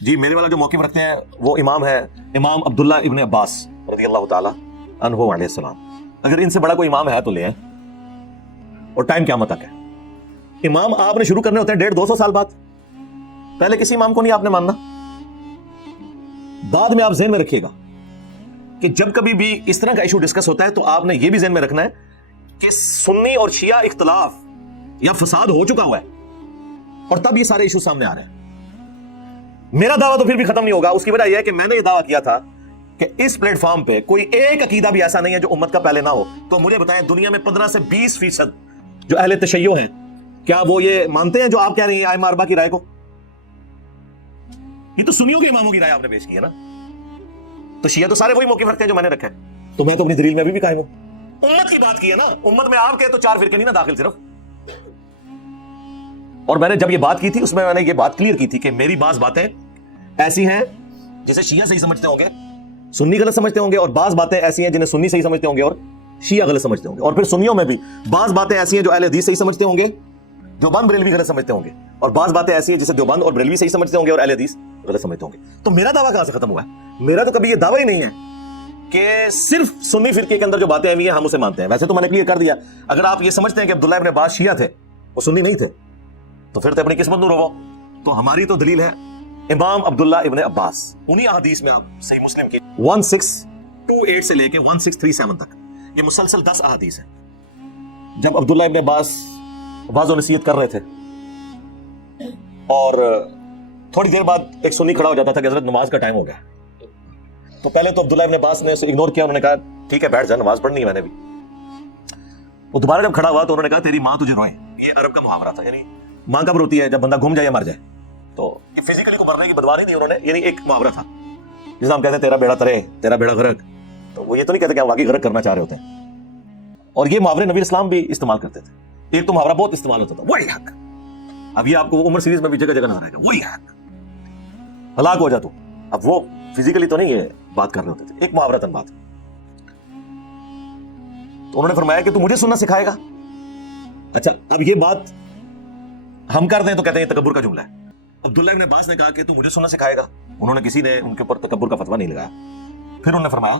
جی میرے والا جو موقف رکھتے ہیں وہ امام ہے امام عبداللہ ابن عباس رضی اللہ تعالیٰ عنہ علیہ السلام. اگر ان سے بڑا کوئی امام ہے تو لے آئیں, اور ٹائم قیامت تک ہے. امام آپ نے شروع کرنے ہوتے ہیں 150-200 سال بعد. پہلے کسی امام کو نہیں آپ نے ماننا. بعد میں آپ ذہن میں رکھیے گا کہ جب کبھی بھی اس طرح کا ایشو ڈسکس ہوتا ہے تو آپ نے یہ بھی ذہن میں رکھنا ہے کہ سنی اور شیعہ اختلاف یا فساد ہو چکا ہوا ہے, اور تب یہ سارے ایشو سامنے آ رہے ہیں. میرا دعویٰ تو پھر بھی ختم نہیں ہوگا. اس کی وجہ یہ ہے کہ میں نے یہ دعویٰ کیا تھا کہ اس پلیٹ فارم پہ کوئی ایک عقیدہ بھی ایسا نہیں ہے جو امت کا پہلے نہ ہو. تو مجھے بتائیں, دنیا میں 15 سے 20% جو اہل تشیع ہیں, کیا وہ یہ مانتے ہیں جو آپ کہہ رہے ہیں ائمہ اربعہ کی رائے کو؟ یہ تو سنیوں کے اماموں کی رائے آپ نے پیش کی ہے نا. تو شیعہ تو سارے وہی موقف رکھتے ہیں جو میں نے رکھا ہے. تو میں تو اپنی دلیل میں بھی قائم ہوں. امت کی بات کی ہے نا, امت میں آپ کے تو 4 فرقے نہیں نا داخل صرف. اور میں نے جب یہ بات کی تھی اس میں نے یہ بات کلیئر کی تھی کہ میری بعض باتیں ایسی ہیں جسے شیعہ صحیح سمجھتے ہوں گے, سنی غلط سمجھتے ہوں گے, اور بعض باتیں ایسی ہیں جنہیں سنی صحیح سمجھتے ہوں گے اور شیعہ غلط سمجھتے ہوں گے. اور پھر سنیوں میں بھی بعض باتیں ایسی ہیں جو اہل حدیث صحیح سمجھتے ہوں گے, دیوبند بریلوی غلط سمجھتے ہوں گے, اور بعض باتیں ایسی ہیں جسے دیوبند اور بریلوی صحیح سمجھتے ہوں گے اور اہل حدیث غلط سمجھتے ہوں گے. تو میرا دعویٰ کہاں سے ختم ہوا ہے؟ میرا تو کبھی یہ دعویٰ ہی نہیں ہے کہ صرف سنی فرقے کے اندر جو باتیں ہوئی ہیں ہم اسے مانتے ہیں. ویسے تو میں نے کلیئر کر دیا, اگر آپ یہ سمجھتے ہیں کہ عبداللہ ابن عباس شیعہ تھے, وہ سنی نہیں تھے, تو پھر تو اپنی قسمت نہ رو. تو ہماری تو دلیل ہے امام عبداللہ ابن عباس. انہی احادیث میں آپ صحیح مسلم کی 1628 سے لے کے 1637 تک یہ مسلسل 10 احادیث ہیں. جب عبداللہ ابن عباس واضح و نصیحت کر رہے تھے اور تھوڑی دیر بعد ایک سنی کھڑا ہو جاتا تھا کہ حضرت نماز کا ٹائم ہو گیا, تو پہلے تو عبداللہ ابن عباس نے اسے اگنور کیا. انہوں نے کہا ٹھیک ہے بیٹھ جا, نماز پڑھنی ہے میں نے بھی. وہ دوبارہ جب کھڑا ہوا تو انہوں نے کہا تیری ماں تجھے روئے. یہ عرب کا محاورہ تھا, یعنی ماں کب روتی ہے؟ جب بندہ گھوم جائے یا مر جائے. تو یہ فزیکلی کو مرنے کی بدوا نہیں دی انہوں نے, یعنی ایک محاورہ تھا جس ہم کہتے ہیں تیرا بیڑا ترے تیرا بیڑا غرق. تو وہ یہ تو نہیں کہتے کہ ہم واقعی غرق کرنا چاہ رہے ہوتے ہیں. اور یہ محاورے نبی اسلام بھی استعمال کرتے تھے. ایک تو محاورہ بہت استعمال ہوتا تھا, وہی حق. اب یہ آپ کو عمر سیریز میں بھی جگہ جگہ نظر آئے گا, وہی حق, ہلاک ہو جا تو. اب وہ فزیکلی تو نہیں یہ بات کر رہے ہوتے تھے, ایک محاورتن بات. تو انہوں نے فرمایا کہ تو مجھے سننا سکھائے گا. اچھا اب یہ بات ہم کر دیں تو کہتے ہیں یہ تکبر کا جملہ ہے. عبداللہ ابن عباس نے کہا کہ تو مجھے سننا سکھائے گا. انہوں نے کسی نے ان کے اوپر تکبر کا فتویٰ نہیں لگایا. پھر انہوں نے فرمایا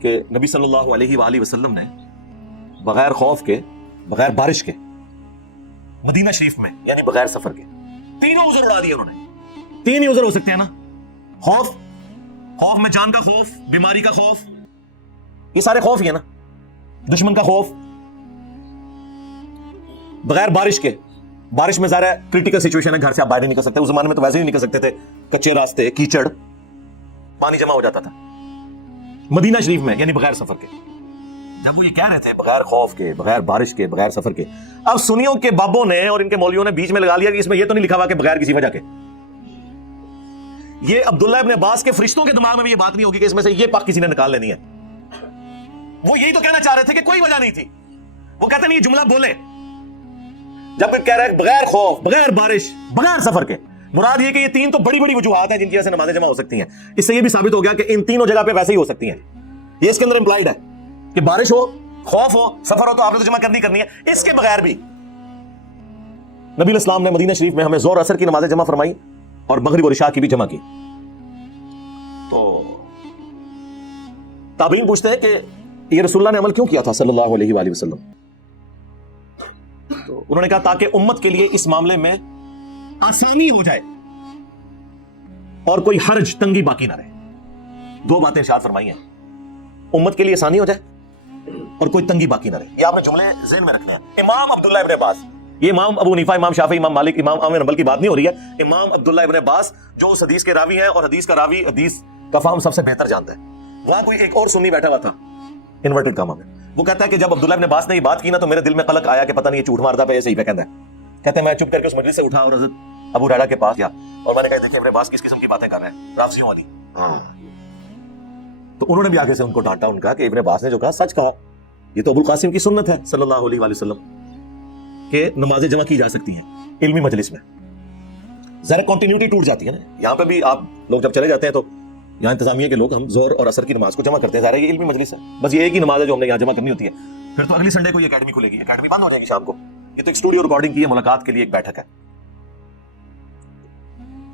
کہ نبی صلی اللہ علیہ وآلہ وسلم نے بغیر خوف کے, بغیر بارش کے, مدینہ شریف میں یعنی بغیر سفر کے, تینوں عذر اڑا دیے. انہوں نے 3 ہی عذر ہو سکتے ہیں نا, خوف, خوف میں جان کا خوف, بیماری کا خوف, یہ سارے خوف ہی ہیں نا, دشمن کا خوف, بغیر بارش کے. بارش میں ظاہر ہے کریٹیکل سچویشن ہے, گھر سے آپ باہر نہیں نکل سکتے. اس زمانے میں تو ویسے ہی نہیں نکل سکتے تھے, کچے راستے, کیچڑ, پانی جمع ہو جاتا تھا. مدینہ شریف میں یعنی بغیر سفر کے. جب وہ یہ کہہ رہے تھے بغیر خوف کے, بغیر بارش کے, بغیر سفر کے, اب سنیوں کے بابوں نے اور ان کے مولویوں نے بیچ میں لگا لیا کہ اس میں یہ تو نہیں لکھا ہوا کہ بغیر کسی وجہ کے. یہ عبداللہ ابن عباس کے فرشتوں کے دماغ میں بھی یہ بات نہیں ہوگی کہ اس میں سے یہ پاک کسی نے نکال لینی ہے. وہ یہی تو کہنا چاہ رہے تھے کہ کوئی وجہ نہیں تھی. وہ کہتے نہیں یہ جملہ بولے جب کہہ رہے ہیں بغیر خوف, بغیر بارش, بغیر سفر کے. مراد یہ کہ یہ 3 تو بڑی بڑی وجوہات ہیں جن کی وجہ سے نمازیں جمع ہو سکتی ہیں. اس سے یہ بھی ثابت ہو گیا کہ ان تینوں جگہ پہ ویسے ہی ہو سکتی ہیں. یہ اس کے اندر امپلائڈ ہے کہ بارش ہو, خوف ہو, سفر ہو تو آپ نے تو جمع کرنی ہے. اس کے بغیر بھی نبی الاسلام نے مدینہ شریف میں ہمیں ظہر اثر کی نمازیں جمع فرمائی اور مغرب اور عشاء کی بھی جمع کی. تو تابعین پوچھتے ہیں کہ یہ رسول اللہ نے عمل کیوں کیا تھا صلی اللہ علیہ وآلہ وسلم؟ تو انہوں نے کہا تاکہ امت کے لیے اس معاملے میں آسانی ہو جائے اور کوئی حرج, تنگی باقی نہ رہے. 2 باتیں ارشاد فرمائی ہیں, امت کے لیے آسانی ہو جائے اور کوئی تنگی باقی نہ رہے. یہ آپ نے جملے ذہن میں رکھنے ہیں. امام عبداللہ ابن عباس, یہ امام ابو حنیفہ, امام شافعی, امام مالک, امام احمد بن حنبل کی بات نہیں ہو رہی ہے. امام عبداللہ ابن عباس جو اس حدیث کے راوی ہیں اور حدیث کا راوی حدیث کا فہم سب سے بہتر جانتا ہے. وہاں کوئی ایک اور سنی بیٹھا ہوا تھا انورٹڈ کاما میں, وہ کہتا ہے کہ جب عبداللہ ابن عباس نے یہ بات کی نا تو میرے دل میں قلق آیا کہ پتہ نہیں یہ جھوٹ مارتا ہے صحیح پہ کہتا ہے. کہتے ہیں میں چپ کر کے اس مجلس سے اٹھا اور حضرت ابو ہریرہ کے پاس گیا اور میں نے کہا کہ ابن عباس کس قسم کی باتیں کر رہے ہیں, رافضی ہوا دی. تو انہوں نے بھی آگے سے ان کو ڈانٹا, ان کا کہ ابن عباس نے جو کہا سچ کہا. یہ تو ابو القاسم کی سنت ہے صلی اللہ علیہ وآلہ وسلم کہ نمازیں جمع کی جا سکتی ہیں علمی مجلس میں. ذرا کنٹینیوٹی ٹوٹ جاتی ہے نا. یہاں پہ بھی آپ لوگ جب چلے جاتے ہیں تو یہاں انتظامیہ کے لوگ ہم ظہر اور عصر کی نماز کو جمع کرتے ہیں. ظاہر ہے یہ علمی مجلس ہے, بس یہ ایک ہی نماز ہے جو ہم نے یہاں جمع کرنی ہوتی ہے. پھر تو اگلی سنڈے کو یہ اکیڈمی کھلے گی, اکیڈمی بند ہو جائے گی شام کو. یہ تو ایک اسٹوڈیو ریکارڈنگ کی ہے, ملاقات کے لیے ایک بیٹھک ہے.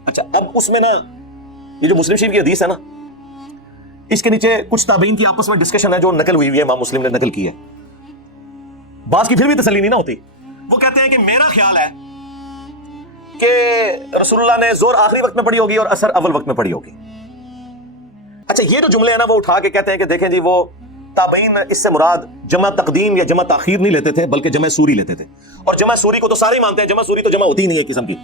اچھا اب اس میں نا یہ جو مسلم شریف کی حدیث ہے نا اس کے نیچے کچھ تابعین کی آپس میں ڈسکشن ہے جو نقل ہوئی ہے، امام مسلم نے نقل کی ہے، بعض کی پھر بھی تسلی نہیں نہ ہوتی. وہ کہتے ہیں کہ میرا خیال ہے کہ رسول اللہ نے زور آخری وقت میں پڑھی ہوگی اور اثر اول وقت میں پڑھی ہوگی. اچھا یہ جو جملے ہیں نا وہ اٹھا کے کہتے ہیں کہ دیکھیں جی وہ تابعین اس سے مراد جمع تقدیم یا جمع تاخیر نہیں لیتے تھے بلکہ جمع سوری لیتے تھے، اور جمع سوری کو تو سارے مانتے ہیں، جمع سوری تو جمع ہوتی ہی نہیں ہے قسم کی.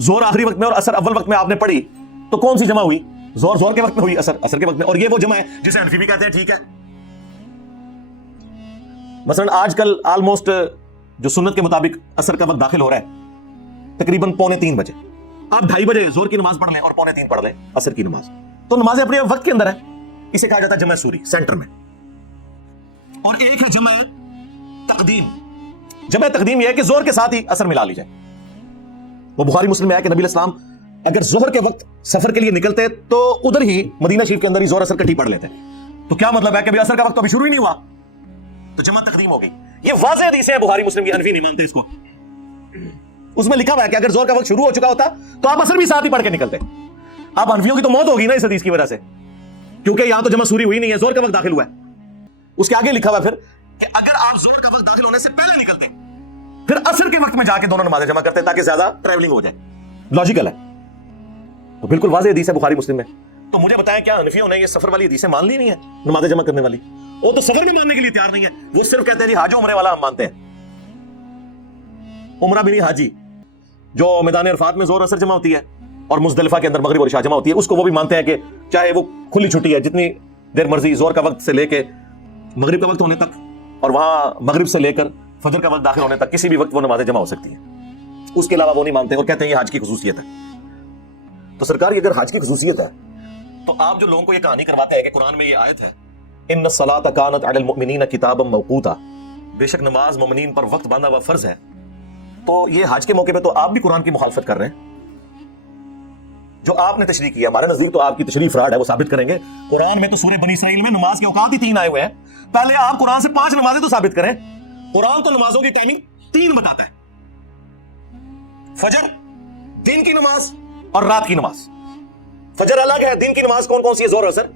زور آخری وقت میں اور اثر اول وقت میں آپ نے پڑھی تو کون سی جمع ہوئی؟ زور زور کے وقت میں ہوئی، اثر اثر کے وقت میں. اور یہ وہ جمع ہے جسے حنفی بھی کہتے ہیں ٹھیک ہے. مثلا آج کل آلموسٹ جو سنت کے مطابق اثر کا وقت داخل ہو رہا ہے تقریباً 2:45 بجے، آپ 2:30 بجے زور کی نماز پڑھ لیں اور 2:45 پڑھ لیں اثر کی نماز، تو نماز اپنے وقت کے اندر ہے. اسے کہا جاتا ہے جمع سوری سینٹر میں. اور ایک ہے جمع تقدیم. جمع تقدیم یہ ہے کہ زور کے ساتھ ہی اثر ملا لی جائے. وہ بخاری مسلم میں ہے کہ نبی علیہ السلام اگر ظہر کے وقت سفر کے لیے نکلتے تو ادھر ہی مدینہ شریف کے اندر ہی زور اثر کٹھی پڑھ لیتے. تو کیا مطلب ہے کہ اثر کا وقت تو ابھی شروع ہی نہیں ہوا، تو جمع تقدیم ہو گئی. یہ واضح حدیث ہے بخاری مسلم کی، حنفی نہیں مانتے اس کو. اس میں لکھا ہوا ہے کہ اگر زور کا وقت شروع ہو چکا ہوتا تو آپ اثر بھی ساتھ ہی پڑھ کے نکلتے. آپ حنفیوں کی تو موت ہوگی نا اس حدیث کی وجہ سے، کیونکہ یہاں تو جمع سوری ہوئی نہیں ہے، زور کا وقت داخل ہوا ہے. اس کے آگے لکھا ہوا پھر کہ اگر آپ زور کا وقت داخل ہونے سے پہلے نکلتے پھر اثر کے وقت میں جا کے دونوں نمازیں جمع کرتے تاکہ زیادہ ٹریولنگ ہو جائے. لاجیکل ہے، تو بالکل واضح حدیث ہے بخاری مسلم میں. تو مجھے بتائیں کیا حنفیوں نے یہ سفر والی حدیثیں مان لی نہیں ہے نمازیں جمع کرنے والی؟ وہ تو سفر میں ماننے کے لیے تیار نہیں ہے، وہ صرف کہتے ہیں جی حاج و عمرے والا ہم مانتے ہیں. عمرہ بھی نہیں، حاجی جو میدان عرفات میں زور اثر جمع ہوتی ہے اور مزدلفہ کے اندر مغرب اور عشاء جمع ہوتی ہے، اس کو وہ بھی مانتے ہیں کہ چاہے وہ کھلی چھٹی ہے جتنی دیر مرضی زور کا وقت سے لے کے مغرب کا وقت ہونے تک اور وہاں مغرب سے لے کر فجر کا وقت داخل ہونے تک کسی بھی وقت وہ نمازیں جمع ہو سکتی ہیں. اس کے علاوہ وہ نہیں مانتے اور کہتے ہیں یہ حج کی خصوصیت ہے. تو سرکار یہ اگر حج کی خصوصیت ہے تو آپ جو لوگوں کو یہ کہانی کرواتے ہیں کہ قرآن میں یہ آیت ہے ان الصلاۃ کانت علی المؤمنین کتابا موقوتا، بے شک نماز مومنین پر وقت باندھا ہوا فرض ہے، تو یہ حج کے موقع پہ تو آپ بھی قرآن کی مخالفت کر رہے ہیں. جو آپ نے تشریح کی ہے ہمارے نزدیک تو آپ کی تشریح فراڈ ہے، وہ ثابت کریں گے. قرآن میں تو سورہ بنی اسرائیل میں نماز کے اوقات ہی 3 آئے ہوئے ہیں. پہلے آپ قرآن سے 5 نمازیں تو ثابت کریں. قرآن تو نمازوں کی ٹائمنگ 3 بتاتا ہے، فجر، دن کی نماز اور رات کی نماز. فجر الگ ہے، دن کی نماز کون کون سی ہے؟ زور اثر،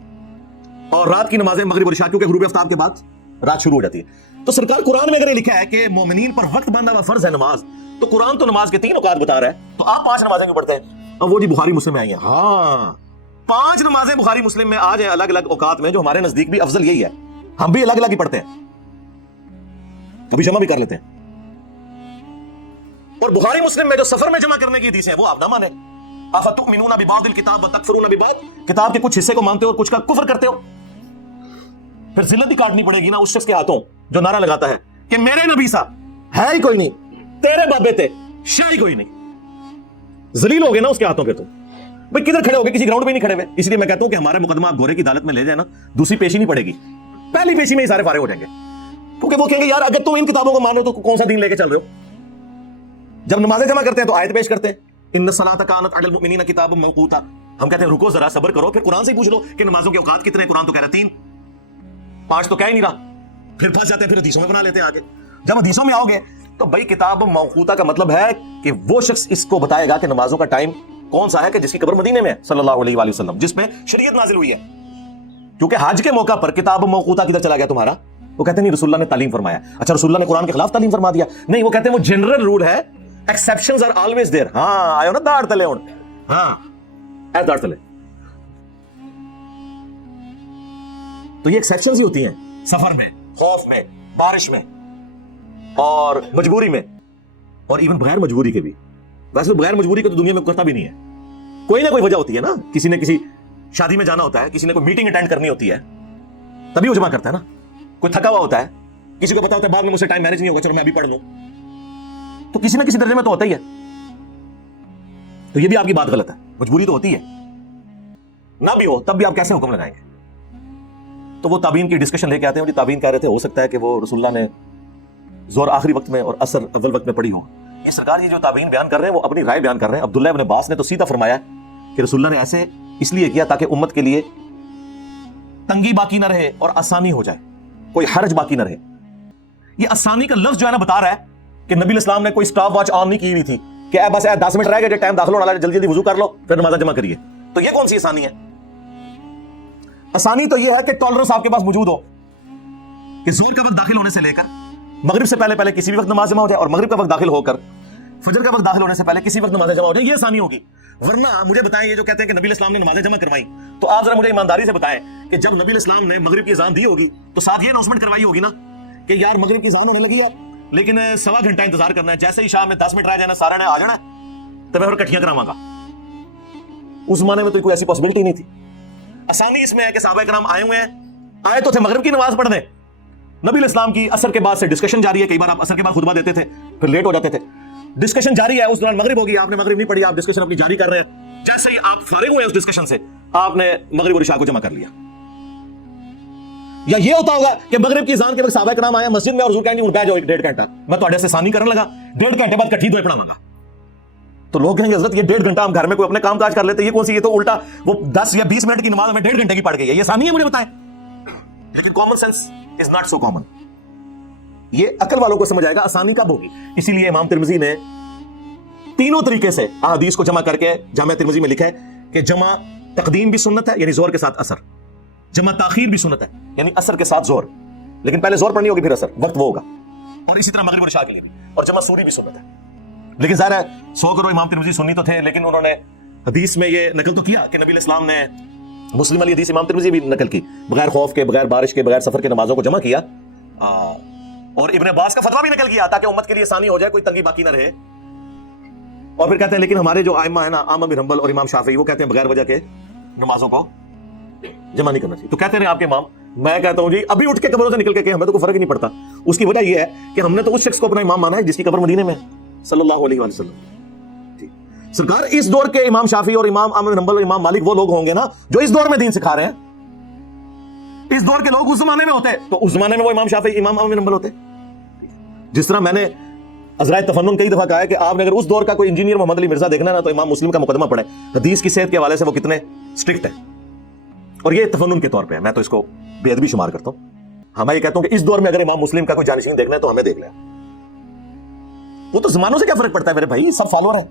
اور رات کی نمازیں مغرب اور عشاء، کیونکہ غروب آفتاب کے بعد رات شروع ہو جاتی ہے. تو سرکار قرآن میں اگر یہ لکھا ہے کہ مومنین پر وقت باندھا ہوا فرض ہے نماز، تو قرآن تو نماز کے 3 اوقات بتا رہا ہے، تو آپ 5 نمازیں کیوں پڑھتے ہیں؟ اب وہ جی بخاری مسلم میں آئی ہیں. ہاں 5 نمازیں بخاری مسلم میں آ جائیں الگ الگ اوقات میں، جو ہمارے نزدیک بھی افضل یہی ہے، ہم بھی الگ الگ ہی پڑھتے ہیں، کبھی جمع بھی کر لیتے ہیں. اور بخاری مسلم میں جو سفر میں جمع کرنے کی حدیث ہیں وہ آپ نہ مانیں. افتؤمنون ببعض الکتاب وتکفرون ببعض، کتاب کے کچھ حصے کو مانتے ہو اور کچھ کا کفر کرتے ہو. پھر ذلت بھی کاٹنی پڑے گی نا اس شخص کے ہاتھوں جو نعرہ لگاتا ہے کہ میرے نبی سا ہے ہی کوئی نہیں، تیرے بابے تے شے ہی کوئی نہیں. ذلیل ہو گئے نا اس کے ہاتھوں پہ. تو بھئی کدھر کھڑے ہو گئے؟ کسی گراؤنڈ میں نہیں کھڑے ہوئے. اس لیے میں کہتا ہوں کہ ہمارا مقدمہ آپ گھوڑے کی عدالت میں لے جائیں نا، دوسری پیشی نہیں پڑے گی، پہلی پیشی میں ہی سارے فارغ ہو جائیں گے. کیونکہ وہ کہیں گے یار اگر تم ان کتابوں کو مانو تو کون سا دین لے کے چل رہے ہو؟ جب نمازیں جمع کرتے ہیں تو آیت پیش کرتے ہیں ان الصلاۃ کانت علی المؤمنین کتابا موقوتا. ہم کہتے ہیں رکو ذرا صبر کرو، پھر قرآن سے ہی پوچھ لو کہ نمازوں کے اوقات کتنے ہیں. قرآن تو کہہ رہا ہے 3، 5 تو کہہ ہی نہیں رہا. پھر پھنس جاتے ہیں، پھر حدیثوں میں بنا لیتے ہیں آگے. جب حدیثوں میں آؤ گے تو بھائی کتاب موقوتا کا مطلب ہے کہ وہ شخص اس کو بتائے گا کہ نمازوں کا ٹائم کون سا ہے کہ جس کی قبر مدینے میں ہے صلی اللہ علیہ وآلہ وسلم، جس میں شریعت نازل ہوئی ہے. کیونکہ حج کے موقع پر کتاب موقوتا کدھر چلا گیا تمہارا؟ وہ کہتے ہیں نہیں، رسول اللہ نے تعلیم فرمایا. اچھا رسول اللہ نے قرآن کے خلاف تعلیم فرما دیا؟ نہیں، وہ کہتے ہیں وہ جنرل رول ہے، ایکسیپشنز آر آلویز دیر. ہاں آئے ہو نا داڑ تلے ہون، ہاں ایسے داڑ تلے. تو یہ ایکسیپشنز ہی ہوتی ہیں سفر میں، خوف میں، بارش میں اور مجبوری میں، اور ایون بغیر مجبوری کے بھی. ویسے بغیر مجبوری کے تو دنیا میں کرتا بھی نہیں ہے، کوئی نہ کوئی وجہ ہوتی ہے نا. کسی نے کسی شادی میں جانا ہوتا ہے، کسی نے کوئی میٹنگ اٹینڈ کرنی ہوتی ہے، تبھی وہ جمع کرتا ہے نا. کوئی تھکا ہوا ہوتا ہے، کسی کو پتا ہوتا ہے بعد میں مجھ سے ٹائم مینج نہیں ہوگا، چلو میں بھی پڑھ لوں. تو کسی نہ کسی درجے میں تو ہوتا ہی ہے. تو یہ بھی آپ کی بات غلط ہے، مجبوری تو ہوتی ہے، نہ بھی ہو تب بھی آپ کیسے حکم لگائیں گے؟ تو وہ تابعین کی ڈسکشن لے کے آتے ہیں. وہ تابعین کہہ رہے تھے ہو سکتا ہے کہ وہ رسول اللہ نے زور آخری وقت میں اور اثر اول وقت میں پڑھی ہو. یہ سرکار یہ جو تابعین بیان کر رہے ہیں وہ اپنی رائے بیان کر رہے ہیں. عبداللہ ابن عباس نے تو سیدھا فرمایا کہ رسول اللہ نے ایسے اس لیے کیا تاکہ امت کے لیے تنگی باقی نہ رہے اور آسانی ہو جائے، کوئی حرج باقی نہ رہے. یہ آسانی کا لفظ جو ہے نا بتا رہا ہے کہ نبی علیہ السلام نے کوئی سٹاپ واچ آن نہیں کی ہوئی تھی کہ بس 10 منٹ رہ گئے جو ٹائم داخل ہونے والا ہے جلدی جلدی وضو کر لو پھر نماز جمع کریے. تو یہ کون سی آسانی ہے؟ آسانی تو یہ ہے کہ ٹالرنس آپ کے پاس موجود ہو کہ زور کا وقت داخل ہونے سے لے کر مغرب سے پہلے کسی بھی وقت نماز جمع ہو جائے اور مغرب کا وقت داخل ہو کر فجر کا وقت داخل ہونے سے پہلے کسی وقت نماز جمع ہو جائے. یہ آسانی ہوگی. ورنہ مجھے بتائیں یہ جو کہتے ہیں کہ نبی علیہ السلام نے نمازیں جمع کروائی تو آپ ذرا مجھے ایمانداری سے بتائیں کہ جب نبی علیہ السلام نے مغرب کی اذان دی ہوگی تو ساتھ یہ اناؤنسمنٹ کروائی ہوگی نا کہ یار مغرب کی اذان ہونے لگی ہے لیکن 1.25 گھنٹہ انتظار کرنا ہے, جیسے ہی شام میں 10 منٹ رہ جانا سارا نے آ جانا تو میں اور کٹھیاں کراواں گا. اس زمانے میں تو کوئی ایسی پاسبلٹی نہیں تھی. آسانی اس میں ہے کہ صحابہ کرام آئے ہوئے ہیں, آئے تو تھے مغرب کی نماز پڑھنے, نبی علیہ السلام کی عصر کے بعد سے ڈسکشن جاری ہے. کئی بار آپ عصر کے بعد خطبہ دیتے تھے پھر لیٹ ہو جاتے تھے, ڈسکشن جاری ہے, اس دوران مغرب ہوگی, آپ نے مغرب نہیں پڑھی, آپ ڈسکشن اپنی جاری کر رہے ہیں, جیسے ہی آپ فارغ ہوئے اس ڈسکشن سے آپ نے مغرب اور عشاء کو جمع کر لیا. یا یہ ہوتا ہوگا کہ مغرب کی اذان کے وقت صحابہ کرام آئے مسجد میں اور حضور کہیں گے بیٹھ جاؤ 1.5 گھنٹہ, میں تو سے ثانی کرنے لگا, 1.5 گھنٹے بعد کٹھی دوئے پڑھاؤں گا. تو لوگ کہیں گے حضرت یہ 1.5 گھنٹہ ہم گھر میں کوئی اپنے کام کاج کر لیتے, یہ کون سی, یہ تو الٹا وہ 10 یا 20 منٹ کی نماز ہمیں 1.5 گھنٹے کی پڑھ گئی ہے, یہ ثانی ہے مجھے بتائیں. لیکن common sense is not so common. یہ عقل والوں کو سمجھ آئے گا آسانی کب ہوگی. اسی لیے امام ترمذی نے تینوں طریقے سے احادیث کو جمع کر کے جامع ترمذی میں لکھا ہے کہ جمع تقدیم بھی سنت ہے یعنی زور کے ساتھ اثر, جمع تاخیر بھی سنت ہے یعنی اثر کے ساتھ زور, لیکن پہلے زور پڑھنی ہوگی پھر اثر, وقت وہ ہوگا. اور اسی طرح مغرب اور عشاء کے لیے بھی, اور جمع سوری بھی سنت ہے. لیکن ظاہر ہے 100 کرو امام ترمذی سنی تو تھے, لیکن انہوں نے حدیث میں یہ نقل تو کیا کہ نبی علیہ السلام نے مسلم والی حدیث امام ترمذی بھی نقل کی, بغیر خوف کے, بغیر بارش کے, بغیر سفر کے نمازوں کو جمع کیا. اور ابن عباس کا فتویٰ بھی نقل کیا تاکہ امت کے لیے آسانی ہو جائے, کوئی تنگی باقی نہ رہے. اور پھر کہتے ہیں لیکن ہمارے جو ائمہ ہیں نا, احمد بن حنبل اور امام شافعی, وہ کہتے ہیں بغیر وجہ کے نمازوں کو جمع نہیں کرنا چاہیے. تو کہتے ہیں آپ کے امام, میں کہتا ہوں جی ابھی اٹھ کے قبروں سے نکل کے کہ ہمیں تو کوئی فرق ہی نہیں پڑتا. اس کی وجہ یہ ہے کہ ہم نے تو اس شخص کو اپنا امام مانا ہے جس کی قبر مدینے میں صلی اللہ علیہ وسلم. سرکار اس دور کے امام شافعی اور امام احمد بن حنبل اور امام مالک وہ لوگ ہوں گے نا جو اس دور میں دین سکھا رہے ہیں. اس دور کے لوگ اس زمانے میں ہوتے تو اس زمانے میں وہ امام شافعی امام احمد بن حنبل ہوتے. جس طرح میں نے عذرائے تفنن کئی دفعہ کہا ہے کہ آپ نے اگر اس دور کا کوئی انجینئر محمد علی مرزا دیکھنا ہے نا تو امام مسلم کا مقدمہ پڑھیں, حدیث کی صحت کے حوالے سے وہ کتنے اسٹرکٹ ہیں. اور یہ تفنن کے طور پہ ہے, میں تو اس کو بے ادبی شمار کرتا ہوں. میں یہ کہتا ہوں کہ اس دور میں اگر امام مسلم کا کوئی جانشین دیکھنا ہے تو ہمیں دیکھ لیں. وہ تو زمانوں سے کیا فرق پڑتا ہے میرے بھائی, سب فالوور ہیں.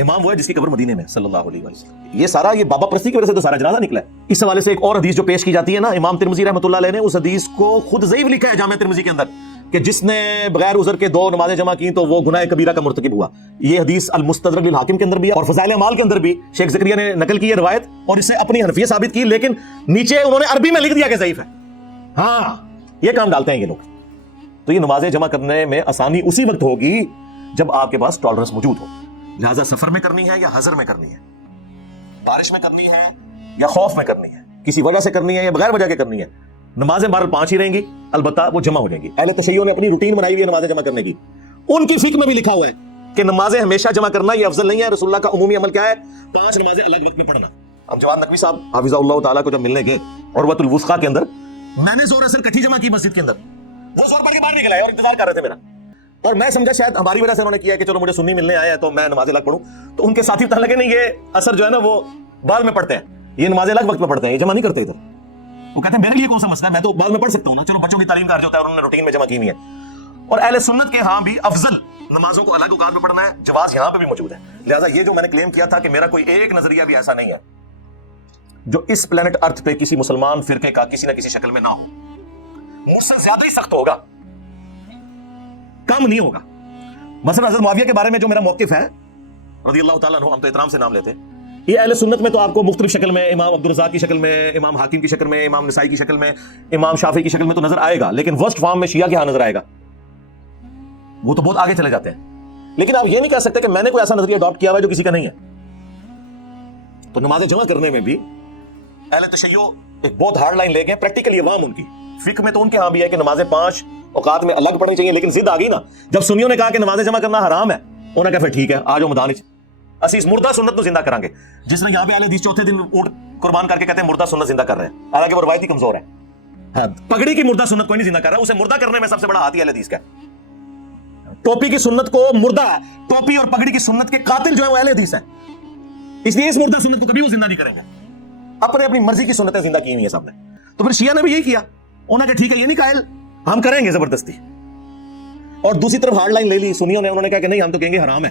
امام وہ ہے جس کی قبر مدینے میں صلی اللہ علیہ وسلم. یہ سارا یہ بابا پرستی کی وجہ سے تو سارا جنازہ نکلا ہے. اس حوالے سے ایک اور حدیث جو پیش کی جاتی ہے نا, امام ترمذی رحمۃ اللہ علیہ نے اس حدیث کو خود ضعیف لکھا ہے جامع ترمذی کے اندر کہ جس نے بغیر عذر کے 2 نمازیں جمع کی تو وہ گناہ کبیرہ کا مرتکب ہوا. یہ حدیث المستدرک للحاکم کے اندر بھی ہے اور فضائل اعمال کے اندر بھی شیخ زکریا نے نقل کی ہے روایت اور اس سے اپنی حنفیت ثابت کی, لیکن نیچے انہوں نے عربی میں لکھ دیا کہ ضعیف ہے. ہاں یہ کام ڈالتے ہیں یہ لوگ. تو یہ نمازیں جمع کرنے میں آسانی اسی وقت ہوگی جب آپ کے پاس ٹالرنس موجود ہو. لہذا سفر میں کرنی ہے یا حضر میں کرنی ہے, بارش میں کرنی ہے یا خوف میں کرنی ہے, کسی وجہ سے کرنی ہے یا بغیر وجہ کے کرنی ہے, نمازیں بہرحال 5 ہی رہیں گی, البتہ وہ جمع ہو جائیں گی. اہل تشیع نے اپنی روٹین بنائی ہوئی ہے نمازیں جمع کرنے کی. ان کی فقہ میں بھی لکھا ہوا ہے کہ نمازیں ہمیشہ جمع کرنا یہ افضل نہیں ہے. رسول اللہ کا عمومی عمل کیا ہے, 5 نمازیں الگ وقت میں پڑھنا. اب جواد نقوی صاحب حافظہ اللہ تعالیٰ کو جب ملنے گئے عروۃ الوثقیٰ کے اندر, میں نے زور اثر کٹھی جمع کی مسجد کے اندر, وہ زور پڑھ کے باہر نکل آئے اور انتظار کر رہے تھے میرا, اور میں سمجھا شاید ہماری وجہ سے انہوں نے کیا کہ چلو مجھے سنی ملنے آیا ہے تو میں نماز الگ پڑھوں. تو ان کے ساتھی بتانے لگے نہیں یہ اثر جو ہے نا وہ بعد میں پڑھتے ہیں, یہ نماز الگ وقت میں پڑھتے ہیں, یہ جمع نہیں کرتے ادھر. وہ کہتے ہیں میرے لیے کون سا مسئلہ ہے, میں تو بعد میں پڑھ سکتا ہوں نا, چلو بچوں کی تعلیم کا جو ہوتا ہے انہوں نے روٹین میں جمع کی ہوئی ہے. اور اہل سنت کے ہاں بھی افضل نمازوں کو الگ اوقات میں پڑھنا ہے, جواز یہاں پہ بھی موجود ہے. لہٰذا یہ جو میں نے کلیم کیا تھا کہ میرا کوئی ایک نظریہ بھی ایسا نہیں ہے جو اس پلانٹ ارتھ پہ کسی مسلمان فرقے کا کسی نہ کسی شکل میں نہ ہو, مجھ سے زیادہ ہی سخت ہوگا, کم نہیں ہوگا. مثلا حضرت معاویہ کے بارے میں جو میرا موقف ہے رضی اللہ تعالیٰ عنہ, ہم تو احترام سے نام لیتے ہیں, یہ اہل سنت میں تو آپ کو مختلف شکل میں, امام عبدالرزاق کی شکل میں, امام حاکم کی شکل میں, امام نسائی کی شکل میں, امام شافعی کی شکل میں تو نظر آئے گا, لیکن ورسٹ فارم میں شیعہ کے ہاں نظر آئے گا. وہ تو بہت آگے چلے جاتے ہیں. لیکن آپ یہ نہیں کہہ سکتے کہ میں نے کوئی ایسا نظریہ اڈاپٹ کیا ہوا ہے جو کسی کا نہیں ہے. تو نمازیں جمع کرنے میں بھی اہل تشیع ایک بہت ہارڈ لائن لے گئے, پریکٹیکلی عوام ان کی فقہ میں تو ان کے ہاں بھی ہے کہ نمازیں 5 اوقات میں الگ پڑھنی چاہیے. لیکن ضد آ گئی نا, جب سنیوں نے کہا کہ نمازیں جمع کرنا حرام ہے, انہوں نے کہا پھر ٹھیک ہے آ جاؤ میدان, اسی اس مردہ سنت کو زندہ کریں گے. جس نے یہاں پہ اہل حدیث چوتھے دن اونٹ قربان کر کے کہتے ہیں مردہ سنت زندہ کر رہے ہیں, حالانکہ وہ روایتی کمزور ہے. پگڑی کی مردہ سنت کوئی نہیں زندہ کر رہا, اسے مردہ کرنے میں سب سے بڑا ہاتھ اہل حدیث کا ہے. ٹوپی کی سنت کو مردہ ہے, ٹوپی اور پگڑی کی سنت کے قاتل جو ہے وہ اہل حدیث ہے, اس لیے اس مردہ سنت کو کبھی وہ زندہ نہیں کریں گے. اپنی مرضی کی سنتیں زندہ کی ہوئی ہیں سب نے. تو پھر شیعہ نے بھی یہی کیا, انہوں نے کہا ٹھیک ہے یہ نہیں قائل, ہم کریں گے زبردستی. اور دوسری طرف ہارڈ لائن لے لی سنیوں نے, انہوں نے کہا کہ نہیں ہم تو کہیں گے حرام ہے.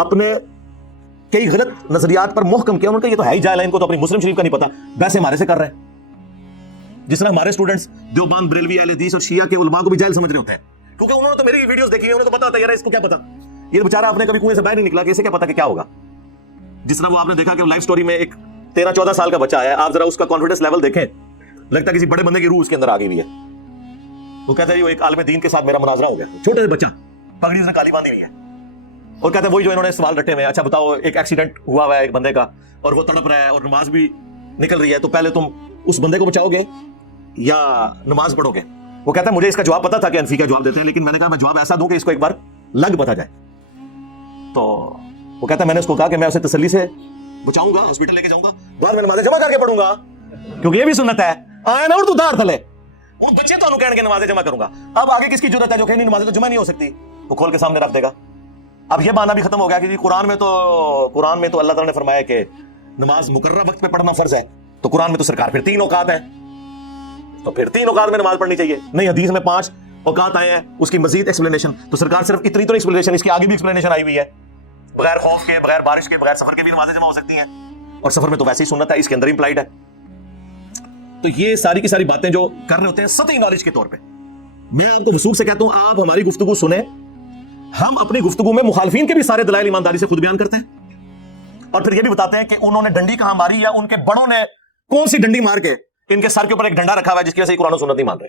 اپنے کئی غلط نظریات پر محکم کیا. انہوں نے کہا یہ تو ہے ہی جاہل ہے, ان کو تو اپنی مسلم شریف کا نہیں پتا, ویسے ہمارے سے کر رہے ہیں. جس طرح ہمارے اسٹوڈنٹس دیوبند, بریلوی, اہل حدیث اور شیعہ کے علماء کو بھی جاہل سمجھ رہے ہوتے ہیں, کیونکہ انہوں نے تو میری ویڈیوز دیکھی ہیں, انہوں نے تو پتا ہوتا ہے یار اس کو کیا پتا, یہ بیچارہ اپنے کبھی کنویں سے باہر نہیں نکلا کہ اسے کیا پتا کہ کیا ہوگا. جس طرح وہ آپ نے دیکھا کہ لائف سٹوری میں ایک 13-14 سال کا بچہ آیا, آپ ذرا اس کا کانفیڈنس لیول دیکھیں, لگتا ہے کسی بڑے بندے کی روح اس کے اندر آ گئی ہوئی ہے. وہ کہتا ہے وہ ایک عالم دین کے ساتھ میرا مناظرہ ہو گیا, چھوٹے سے بچہ, پگڑی سے کالی باندھی ہوئی ہے, اور کہتا ہے وہی جو انہوں نے سوال رٹے ہوئے, اچھا بتاؤ ایک ایکسیڈنٹ ہوا ہوا ہے ایک بندے کا اور وہ تڑپ رہا ہے اور نماز بھی نکل رہی ہے, تو پہلے تم اس بندے کو بچاؤ گے یا نماز پڑھو گے؟ وہ کہتا ہے مجھے اس کا جواب پتا تھا کہ انفی کا جواب دیتے ہیں, لیکن میں نے کہا میں جواب ایسا دوں کہ اس کو ایک بار لگ پتا جائے. تو وہ کہتا ہے میں نے اس کو کہا کہ میں اسے تسلی سے بچاؤں گا, ہاسپٹل لے کے جاؤں گا, بعد میں نمازیں جمع کر کے پڑھوں گا, کیونکہ یہ بھی سنت ہے, آیا نا اور تو دار تھلے وہ بچے تو کہنے کے نمازیں جمع کروں گا. اب آگے کس کی ضرورت ہے جو کہیں نمازیں تو جمع نہیں ہو سکتی, وہ کھول کے سامنے رکھ دے گا. اب یہ بہانہ بھی ختم ہو گیا کہ قرآن میں تو اللہ تعالیٰ نے فرمایا کہ نماز مقررہ وقت پہ پڑھنا فرض ہے, تو قرآن میں تو سرکار پھر 3 اوقات ہیں, تو پھر 3 اوقات میں نماز پڑھنی چاہیے. نہیں, حدیث میں 5 اوقات آئے ہیں, اس کی مزید ایکسپلینیشن, تو سرکار صرف اتنی تو ایکسپلینیشن, اس کی آگے بھی ایکسپلینیشن آئی ہوئی ہے, بغیر خوف کے, بغیر بارش کے, بغیر سفر کے بھی نمازیں جمع ہو سکتی ہیں, اور سفر میں تو ویسے ہی سنت ہے, اس کے اندر امپلائڈ ہے. تو یہ ساری کی ساری باتیں جو کر رہے ہوتے ہیں سطحی نالج کے طور پہ, میں آپ کو وثوق سے کہتا ہوں آپ ہماری گفتگو سنیں, ہم اپنی گفتگو میں مخالفین کے بھی سارے دلائل ایمانداری سے خود بیان کرتے ہیں, اور پھر یہ بھی بتاتے ہیں کہ انہوں نے ڈنڈی کہاں ماری یا ان کے بڑوں نے کون سی ڈنڈی مار کے ان کے سر کے اوپر ایک ڈنڈا رکھا ہوا ہے جس کی وجہ سے قرآن و سنت نہیں مان رہے.